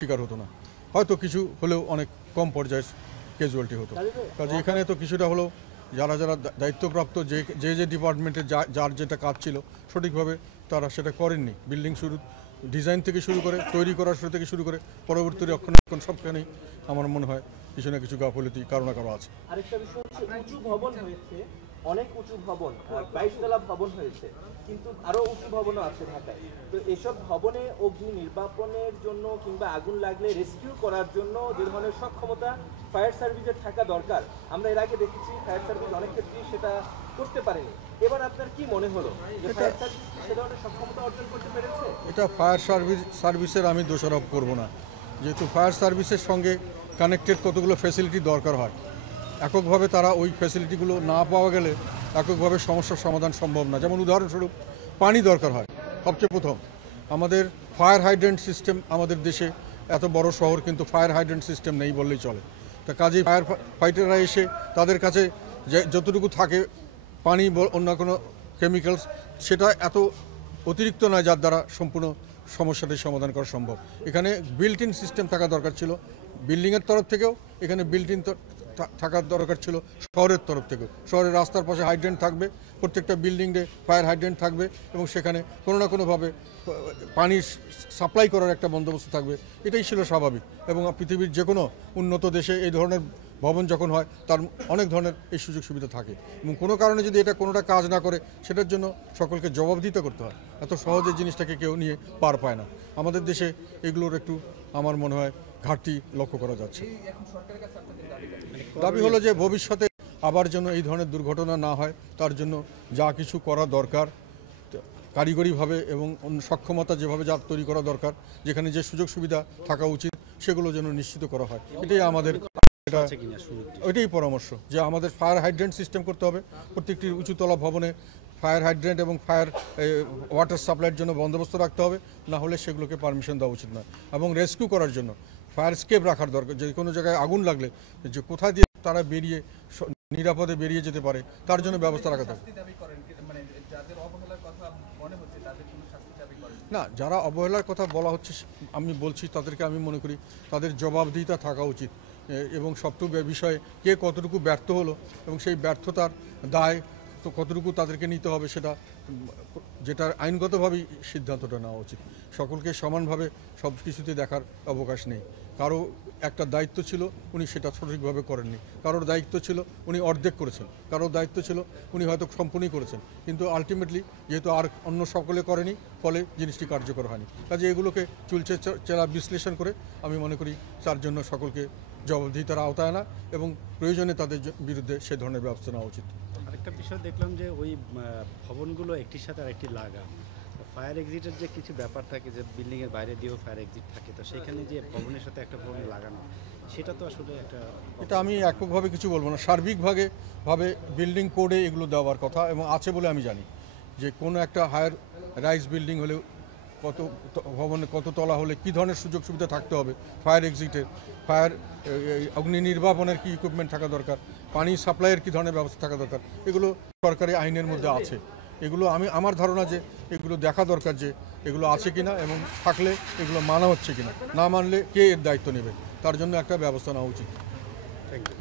শিকার হতো না, হয়তো কিছু হলেও অনেক কম পর্যায়ের ক্যাজুয়ালিটি হতো। কাজে এখানে তো কিছুটা হলেও যারা যারা দায়িত্বপ্রাপ্ত যে যে ডিপার্টমেন্টে যার যেটা কাজ ছিল সঠিকভাবে তারা সেটা করেননি। বিল্ডিং শুরু ডিজাইন থেকে শুরু করে তৈরি করার শুরু থেকে শুরু করে পরবর্তী রক্ষণাবেক্ষণ সবখানেই আমার মনে হয় কিছু না কিছু গাফিলতি কারো না কারো আছে। আরেকটা বিষয় হচ্ছে উঁচু ভবন হয়েছে, অনেক উঁচু ভবন, 22 তলা ভবন হয়েছে, কিন্তু আরো উঁচু ভবনও আছে ঢাকায়। তো এসব ভবনে অগ্নি নির্বাপনের জন্য কিংবা আগুন লাগলে রেস্কিউ করার জন্য যে ধরনের সক্ষমতা ফায়ার সার্ভিসের থাকা দরকার, আমরা এর আগে দেখেছি ফায়ার সার্ভিস অনেক ক্ষেত্রেই সেটা করতে পারেনি। এবার আপনার কি মনে হলো যে ফায়ার সার্ভিস সে ধরনের সক্ষমতা অর্জন করতে পেরেছে? এটা ফায়ার সার্ভিসের আমি দোষারোপ করব না, যেহেতু ফায়ার সার্ভিসের সঙ্গে কানেক্টেড কতগুলো ফ্যাসিলিটি দরকার হয়। এককভাবে তারা ওই ফ্যাসিলিটিগুলো না পাওয়া গেলে এককভাবে সমস্যার সমাধান সম্ভব না। যেমন উদাহরণস্বরূপ পানি দরকার হয় সবচেয়ে প্রথম। আমাদের ফায়ার হাইড্রেন্ট সিস্টেম, আমাদের দেশে এত বড় শহর কিন্তু ফায়ার হাইড্রেন্ট সিস্টেম নেই বললেই চলে। তা কাজেই ফায়ার ফাইটাররা এসে তাদের কাছে যে যতটুকু থাকে পানি অন্য কোনো কেমিক্যালস, সেটা এত অতিরিক্ত নয় যার দ্বারা সম্পূর্ণ সমস্যাটি সমাধান করা সম্ভব। এখানে বিল্ট ইন সিস্টেম থাকা দরকার ছিল বিল্ডিংয়ের তরফ থেকেও, এখানে বিল্ট ইন থাকার দরকার ছিল শহরের তরফ থেকেও। শহরের রাস্তার পাশে হাইড্রেন্ট থাকবে, প্রত্যেকটা বিল্ডিংয়ে ফায়ার হাইড্রেন্ট থাকবে এবং সেখানে কোনো না কোনোভাবে পানি সাপ্লাই করার একটা বন্দোবস্ত থাকবে। এটাই ছিল স্বাভাবিক। এবং পৃথিবীর যে কোনো উন্নত দেশে এই ধরনের ভবন যখন হয় তার অনেক ধরনের এই সুযোগ সুবিধা থাকে, এবং কোনো কারণে যদি এটা কোনোটা কাজ না করে সেটার জন্য সকলকে জবাবদিহিতা করতে হয়। এত সহজে জিনিসটাকে কেউ নিয়ে পার পায় না। আমাদের দেশে এগুলোর একটু আমার মনে হয় ঘাটতি লক্ষ্য করা যাচ্ছে। দাবি হলো যে ভবিষ্যতে আবার যেন এই ধরনের দুর্ঘটনা না হয় তার জন্য যা কিছু করা দরকার কারিগরিভাবে এবং সক্ষমতা যেভাবে যা তৈরি করা দরকার, যেখানে যে সুযোগ সুবিধা থাকা উচিত সেগুলো যেন নিশ্চিত করা হয়। এটাই আমাদের এটাই পরামর্শ যে আমাদের ফায়ার হাইড্রেন্ট সিস্টেম করতে হবে। প্রত্যেকটি উঁচুতলা ভবনে ফায়ার হাইড্রেন্ট এবং ফায়ার ওয়াটার সাপ্লাইয়ের জন্য বন্দোবস্ত রাখতে হবে, না হলে সেগুলোকে পারমিশন দেওয়া উচিত নয়। এবং রেস্কিউ করার জন্য ফায়ার স্কেপ রাখার দরকার, যে কোনো জায়গায় আগুন লাগলে যে কোথায় দিয়ে তারা বেরিয়ে নিরাপদে বেরিয়ে যেতে পারে তার জন্য ব্যবস্থা রাখা দরকার। না, যারা অবহেলার কথা বলা হচ্ছে আমি বলছি তাদেরকে আমি মনে করি তাদের জবাবদিহিতা থাকা উচিত, এবং সবটুকু বিষয়ে কে কতটুকু ব্যর্থ হলো এবং সেই ব্যর্থতার দায় তো কতটুকু তাদেরকে নিতে হবে সেটা যেটার আইনগতভাবেই সিদ্ধান্তটা নেওয়া উচিত। সকলকে সমানভাবে সব কিছুতে দেখার অবকাশ নেই। কারো একটা দায়িত্ব ছিল উনি সেটা সঠিকভাবে করেননি, কারোর দায়িত্ব ছিল উনি অর্ধেক করেছেন, কারোর দায়িত্ব ছিল উনি হয়তো সম্পূর্ণই করেছেন, কিন্তু আলটিমেটলি যেহেতু আর অন্য সকলে করেনি ফলে জিনিসটি কার্যকর হয়নি। কাজে এগুলোকে চুলচে চেরা বিশ্লেষণ করে আমি মনে করি তার জন্য সকলকে জবাবদিহিতার আওতায় আনা এবং প্রয়োজনে তাদের বিরুদ্ধে সে ধরনের ব্যবস্থা নেওয়া উচিত। আরেকটা বিষয় দেখলাম যে ওই ভবনগুলো একটির সাথে আরেকটি লাগা, ফায়ার এক্সিটের যে কিছু ব্যাপার থাকে যে বিল্ডিংয়ের বাইরে দিয়েও ফায়ার এক্সিট থাকে, তো সেখানে যে ভবনের সাথে একটা ভবন লাগানো সেটা তো আসলে একটা এটা আমি এককভাবে কিছু বলবো না, সার্বিকভাবে বিল্ডিং কোডে এগুলো দেওয়ার কথা এবং আছে বলে আমি জানি যে কোনো একটা হায়ার রাইজ বিল্ডিং হলেও কত ভবনে কত তলা হলে কী ধরনের সুযোগ সুবিধা থাকতে হবে, ফায়ার এক্সিটের, ফায়ার অগ্নি নির্বাপনের কী ইকুইপমেন্ট থাকা দরকার, পানি সাপ্লাইয়ের কী ধরনের ব্যবস্থা থাকা দরকার, এগুলো সরকারি আইনের মধ্যে আছে। এগুলো আমার ধারণা যে এগুলো দেখা দরকার যে এগুলো আছে কিনা এবং থাকলে এগুলো মানা হচ্ছে কিনা, না মানলে কে এর দায়িত্ব নেবে তার জন্য একটা ব্যবস্থা নেওয়া উচিত। Thank you.